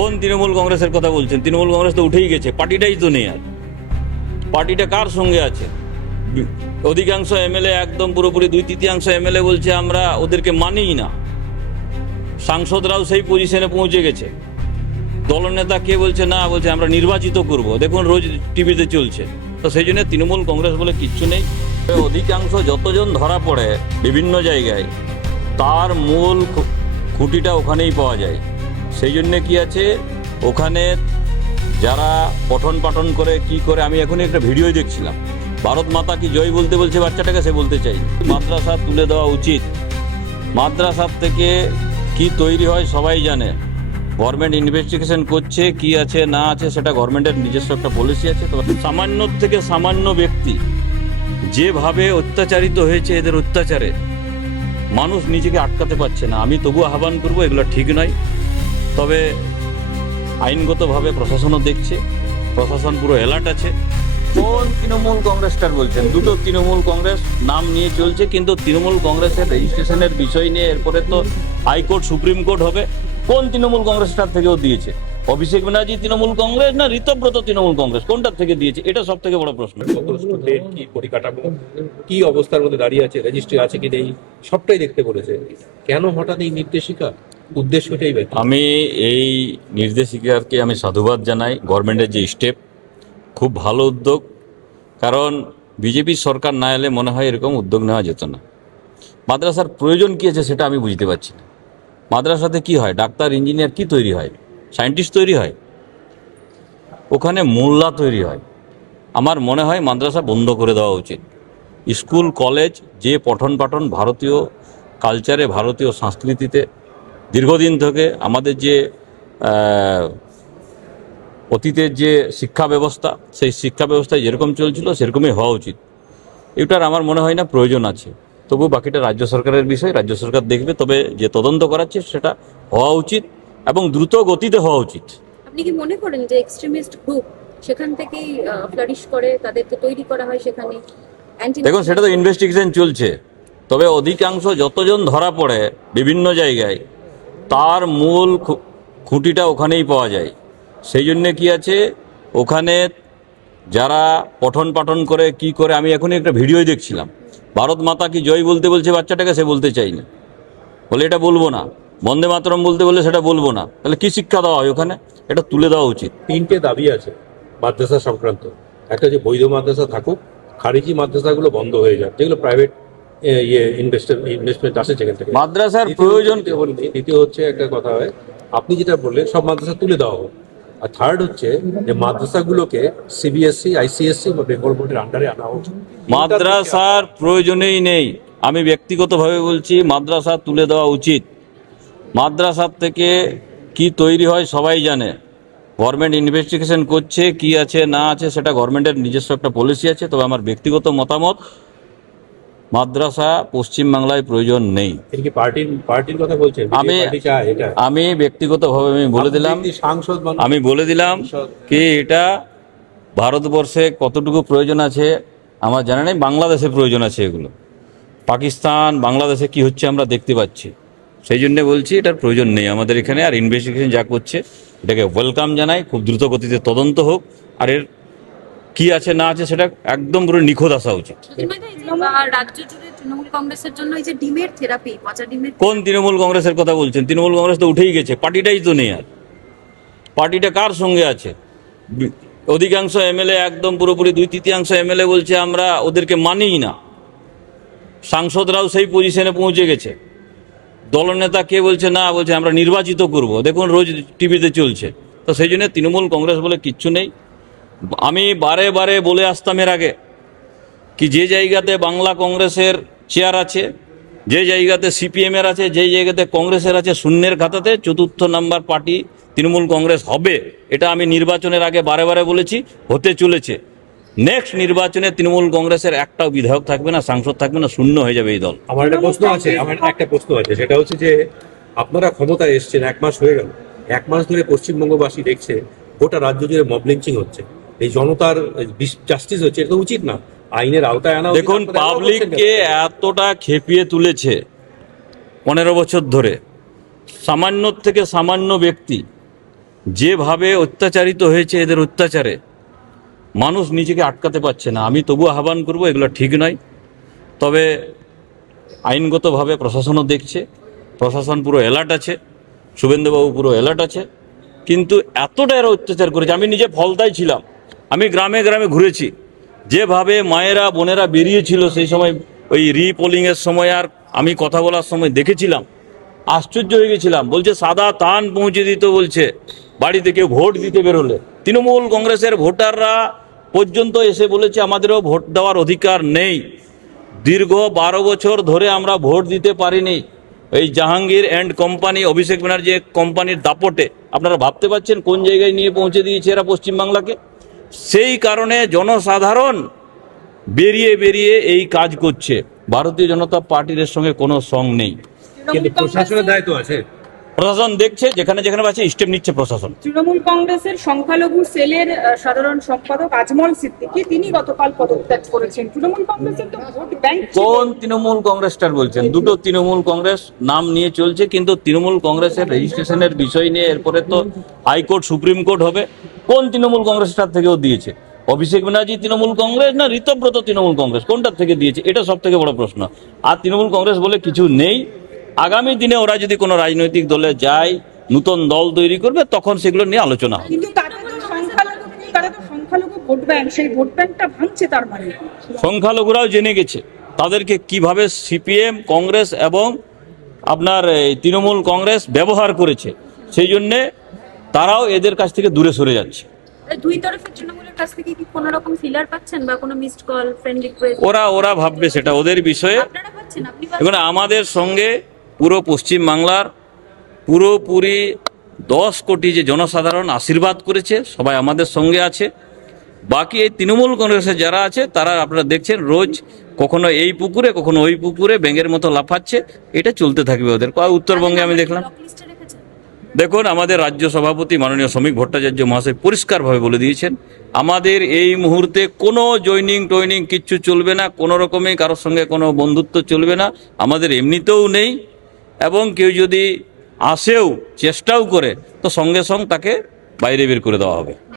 কোন তৃণমূল কংগ্রেসের কথা বলছেন? তৃণমূল কংগ্রেস তো উঠেই গেছে, পার্টিটাই তো নেই। আর পার্টিটা কার সঙ্গে আছে? অধিকাংশ এমএলএ, একদম পুরোপুরি 2/3 এমএলএ বলছে আমরা ওদেরকে মানিই না। সাংসদরাও সেই পজিশনে পৌঁছে গেছে। দলনেতা কে বলছে না, বলছে আমরা নির্বাচিত করব। দেখুন রোজ টিভিতে চলছে। তো সেই জন্য তৃণমূল কংগ্রেস বলে কিচ্ছু নেই। অধিকাংশ যতজন ধরা পড়ে বিভিন্ন জায়গায়, তার মূল খুঁটিটা ওখানেই পাওয়া যায়। সেই জন্যে কি আছে, ওখানে যারা পঠন পাঠন করে কি করে, আমি এখনই একটা ভিডিও দেখছিলাম, ভারত মাতা কি জয় বলতে বলছে বাচ্চাটাকে, সে বলতে চাই। মাদ্রাসা তুলে দেওয়া উচিত। মাদ্রাসার থেকে কি তৈরি হয় সবাই জানে। গভর্নমেন্ট ইনভেস্টিগেশন করছে, কি আছে না আছে সেটা গভর্নমেন্টের নিজস্ব একটা পলিসি আছে। তো সামান্য থেকে সামান্য ব্যক্তি যেভাবে অত্যাচারিত হয়েছে, এদের অত্যাচারে মানুষ নিজেকে আটকাতে পারছে না। আমি তবু আহ্বান করবো, এগুলো ঠিক নয়। তবে আইনগতভাবে প্রশাসনও দেখছে, প্রশাসন পুরো অ্যালার্ট আছে। কোন তৃণমূল কংগ্রেসটার বলছেন? দুটো তৃণমূল কংগ্রেস নাম নিয়ে চলছে, কিন্তু তৃণমূল কংগ্রেসের রেজিস্ট্রেশনের বিষয় নিয়ে এরপরে তো হাইকোর্ট, সুপ্রিম কোর্ট হবে। কোন তৃণমূল কংগ্রেসটার থেকেও দিয়েছে? অভিষেক ব্যানার্জি তৃণমূল কংগ্রেস না ঋতব্রত তৃণমূল কংগ্রেস, কোনটার থেকে দিয়েছে? এটা সব থেকে বড় প্রশ্ন। কত স্টুডেন্ট, কি পরিকাঠামো, কি অবস্থার মধ্যে দাঁড়িয়ে আছে, রেজিস্ট্রি আছে কি নেই, সবটাই দেখতে বলেছে। কেন হঠাৎ এই নির্দেশিকা? উদ্দেশ্যটাই ব্যক্তি। আমি এই নির্দেশিকাকে আমি সাধুবাদ জানাই। গভর্নমেন্টের যে স্টেপ, খুব ভালো উদ্যোগ। কারণ বিজেপি সরকার না এলে মনে হয় এরকম উদ্যোগ নেওয়া যেত না। মাদ্রাসার প্রয়োজন কী আছে সেটা আমি বুঝতে পারছি না। মাদ্রাসাতে কি হয়? ডাক্তার, ইঞ্জিনিয়ার কি তৈরি হয়? সায়েন্টিস্ট তৈরি হয়? ওখানে মোল্লা তৈরি হয়। আমার মনে হয় মাদ্রাসা বন্ধ করে দেওয়া উচিত। স্কুল কলেজ যে পঠন পাঠন ভারতীয় কালচারে, ভারতীয় সংস্কৃতিতে দীর্ঘদিন থেকে আমাদের যে অতীতের যে শিক্ষা ব্যবস্থা, সেই শিক্ষা ব্যবস্থায় যেরকম চলছিল সেরকমই হওয়া উচিত। এটার আমার মনে হয় না প্রয়োজন আছে। তবু বাকিটা রাজ্য সরকারের বিষয়, রাজ্য সরকার দেখবে। তবে যে তদন্ত করাচ্ছে সেটা হওয়া উচিত এবং দ্রুত গতিতে হওয়া উচিত। আপনি কি মনে করেন যে এক্সট্রিমিস্ট গ্রুপ সেখান থেকেই ফ্লারিশ করে, তাদেরকে তৈরি করা হয় সেখানে? দেখুন সেটা তো ইনভেস্টিগেশন চলছে। তবে অধিকাংশ যতজন ধরা পড়ে বিভিন্ন জায়গায়, তার মূল খুঁটিটা ওখানেই পাওয়া যায়। সেই জন্যে কি আছে, ওখানে যারা পঠন পাঠন করে কি করে, আমি এখনই একটা ভিডিও দেখছিলাম, ভারত মাতা কি জয় বলতে বলছে বাচ্চাটাকে, সে বলতে চাইনি। বলে এটা বলবো না, বন্দে মাতরম বলতে বলে সেটা বলবো না। তাহলে কি শিক্ষা দেওয়া হয় ওখানে? এটা তুলে দেওয়া উচিত। তিনটে দাবি আছে মাদ্রাসা সংক্রান্ত। একটা যে বৈধ মাদ্রাসা থাকুক, খারিজি মাদ্রাসাগুলো বন্ধ হয়ে যায়, যেগুলো প্রাইভেট ইনভেস্টমেন্ট আসে সেখান থেকে। মাদ্রাসার প্রয়োজন। দ্বিতীয় হচ্ছে একটা কথা হয়, আপনি যেটা বললেন সব মাদ্রাসা তুলে দেওয়া হোক। আর থার্ড হচ্ছে যে মাদ্রাসাগুলোকে সিবিএসসি, আইসিএসসি বা বেঙ্গল বোর্ডের আন্ডারে আনা হোক। মাদ্রাসার প্রয়োজনেই নেই। আমি ব্যক্তিগতভাবে বলছি মাদ্রাসা তুলে দেওয়া উচিত। মাদ্রাসার থেকে কি তৈরি হয় সবাই জানে। গভর্নমেন্ট ইনভেস্টিগেশন করছে, কি আছে না আছে সেটা গভর্নমেন্টের নিজস্ব একটা পলিসি আছে। তবে আমার ব্যক্তিগত মতামত, মাদ্রাসা পশ্চিমবাংলায় প্রয়োজন নেই। পার্টির কথা বলছেন? আমি ব্যক্তিগতভাবে আমি বলে দিলাম কি এটা ভারতবর্ষে কতটুকু প্রয়োজন আছে আমার জানা নেই। বাংলাদেশে প্রয়োজন আছে এগুলো। পাকিস্তান, বাংলাদেশে কি হচ্ছে আমরা দেখতে পাচ্ছি। সেই জন্য বলছি এটার প্রয়োজন নেই আমাদের এখানে। আর ইনভেস্টিগেশন যা করছে এটাকে ওয়েলকাম জানাই। খুব দ্রুত গতিতে তদন্ত হোক, আর এর কি আছে না আছে সেটা একদম পুরো নিখোঁজ আসা উচিত। রাজ্য জুড়ে তৃণমূল কংগ্রেসের জন্য এই যে ডিমের থেরাপি, পচা ডিমের, কোন তৃণমূল কংগ্রেসের কথা বলছেন? তৃণমূল কংগ্রেস তো উঠেই গেছে, পার্টিটাই তো নেই। আর পার্টিটা কার সঙ্গে আছে? অধিকাংশ এমএলএ, একদম পুরোপুরি 2/3 এমএলএ বলছে আমরা ওদেরকে মানিই না। সাংসদরাও সেই পজিশনে পৌঁছে গেছে। দলনেতা কে বলছে না, বলছে আমরা নির্বাচিত করব। দেখুন রোজ টিভিতে চলছে। তো সেই জন্য তৃণমূল কংগ্রেস বলে কিচ্ছু নেই। আমি বারে বারে বলে আসতাম এর আগে কি যে জায়গাতে বাংলা কংগ্রেসের চেয়ার আছে, যে জায়গাতে সিপিএমের আছে, যে জায়গাতে কংগ্রেসের আছে, শূন্যের খাতাতে 4র্থ নাম্বার পার্টি তৃণমূল কংগ্রেস হবে। এটা আমি নির্বাচনের আগে বারে বারে বলেছি, হতে চলেছে। নেক্সট নির্বাচনে তৃণমূল কংগ্রেসের একটাও বিধায়ক থাকবে না, সাংসদ থাকবে না, শূন্য হয়ে যাবে এই দল। আমার একটা প্রশ্ন আছে, সেটা হচ্ছে যে আপনারা ক্ষমতায় এসেছেন 1 মাস হয়ে গেল। 1 মাস ধরে পশ্চিমবঙ্গবাসী দেখছে গোটা রাজ্য জুড়ে মব লিঞ্চিং হচ্ছে, এই জনতার জাস্টিস হচ্ছে। এটা তো উচিত না, আইনের আওতায় আনা। দেখুন পাবলিককে এতটা খেপিয়ে তুলেছে 15 বছর ধরে, সামান্য থেকে সামান্য ব্যক্তি যেভাবে অত্যাচারিত হয়েছে, এদের অত্যাচারে মানুষ নিজেকে আটকাতে পারছে না। আমি তবু আহ্বান করব, এগুলো ঠিক নয়। তবে আইনগতভাবে প্রশাসনও দেখছে, প্রশাসন পুরো অ্যালার্ট আছে, শুভেন্দুবাবু পুরো অ্যালার্ট আছে। কিন্তু এতটা এরা অত্যাচার করেছে, আমি নিজে ফলতায় ছিলাম, আমি গ্রামে গ্রামে ঘুরেছি, যেভাবে মায়েরা বোনেরা বেরিয়েছিল সেই সময় ওই রিপোলিংয়ের সময়, আর আমি কথা বলার সময় দেখেছিলাম, আশ্চর্য হয়ে গেছিলাম। বলছে সাদা তান পৌঁছে দিতে বলছে বাড়িতে কেউ ভোট দিতে বেরোলে। তৃণমূল কংগ্রেসের ভোটাররা পর্যন্ত এসে বলেছে আমাদেরও ভোট দেওয়ার অধিকার নেই। দীর্ঘ 12 বছর ধরে আমরা ভোট দিতে পারিনি। এই জাহাঙ্গীর অ্যান্ড কোম্পানি, অভিষেক ব্যানার্জি কোম্পানির দাপটে আপনারা ভাবতে পারছেন কোন জায়গায় নিয়ে পৌঁছে দিয়েছে এরা পশ্চিমবাংলাকে। সেই কারণে জনসাধারণ বেরিয়ে বেরিয়ে এই কাজ করছে। ভারতীয় জনতা পার্টির এর সঙ্গে কোনো সং নেই। কিন্তু প্রশাসনের দায়িত্ব আছে। প্রশাসন দেখছে, যেখানে যেখানে আছে স্টেপ নিচ্ছে প্রশাসন। তৃণমূল কংগ্রেসের সংখ্যালঘু সেলের সাধারণ সম্পাদক আজমল সিদ্দিকী তিনি গতকাল পদত্যাগ করেছেন। তৃণমূল কংগ্রেসের তো ভোট ব্যাংক ছিল। কোন তৃণমূল কংগ্রেসটার বলছেন? দুটো তৃণমূল কংগ্রেস নাম নিয়ে চলছে, কিন্তু তৃণমূল কংগ্রেসের রেজিস্ট্রেশনের বিষয় নিয়ে এরপরে তো হাইকোর্ট সুপ্রিম কোর্ট হবে। কোন তৃণমূল কংগ্রেসটার থেকেও দিয়েছে? অভিষেক ব্যানার্জি তৃণমূল কংগ্রেস না ঋতব্রত তৃণমূল কংগ্রেস, কোনটার থেকে দিয়েছে? এটা সব থেকে বড় প্রশ্ন। আর তৃণমূল কংগ্রেস বলে কিছু নেই। আগামী দিনে ওরা যদি কোনো রাজনৈতিক দলে যায়, নতুন দল তৈরি করবে, তখন সেগুলো নিয়ে আলোচনা হবে। কিন্তু তারা তো সংখ্যালঘু ভোট ব্যাংক, সেই ভোট ব্যাংকটা ভাঙছে তার মানে। সংখ্যালঘুরাও জেনে গেছে তাদেরকে কিভাবে সিপিএম, কংগ্রেস এবং আপনার এই তৃণমূল কংগ্রেস ব্যবহার করেছে। সেই জন্যে তারাও এদের কাছ থেকে দূরে সরে যাচ্ছে। দুই তরফের তৃণমূলের কাছ থেকে কি কোনো রকম ফিলার পাচ্ছেন বা কোনো মিসড কল, ফ্রেন্ড রিকোয়েস্ট? ওরা ভাববে, সেটা ওদের বিষয়ে। আপনারা পাচ্ছেন? আপনি এখন আমাদের সঙ্গে পুরো পশ্চিম বাংলার পুরোপুরি 10 কোটি যে জনসাধারণ আশীর্বাদ করেছে, সবাই আমাদের সঙ্গে আছে। বাকি এই তৃণমূল কংগ্রেসের যারা আছে তারা আপনারা দেখছেন রোজ কখনো এই পুকুরে কখনো ওই পুকুরে ব্যাঙের মতো লাফাচ্ছে। এটা চলতে থাকবে ওদের। উত্তরবঙ্গে আমি দেখলাম, দেখুন আমাদের রাজ্য সভাপতি মাননীয় শ্রমিক ভট্টাচার্য মহাশয় পরিষ্কারভাবে বলে দিয়েছেন, আমাদের এই মুহূর্তে কোনো জয়নিং টয়নিং কিচ্ছু চলবে না, কোনো রকমই কারোর সঙ্গে কোনো বন্ধুত্ব চলবে না, আমাদের এমনিতেও নেই। এবং কেউ যদি আসেও চেষ্টাও করে তো সঙ্গে সঙ্গে তাকে বাইরে বের করে দেওয়া হবে।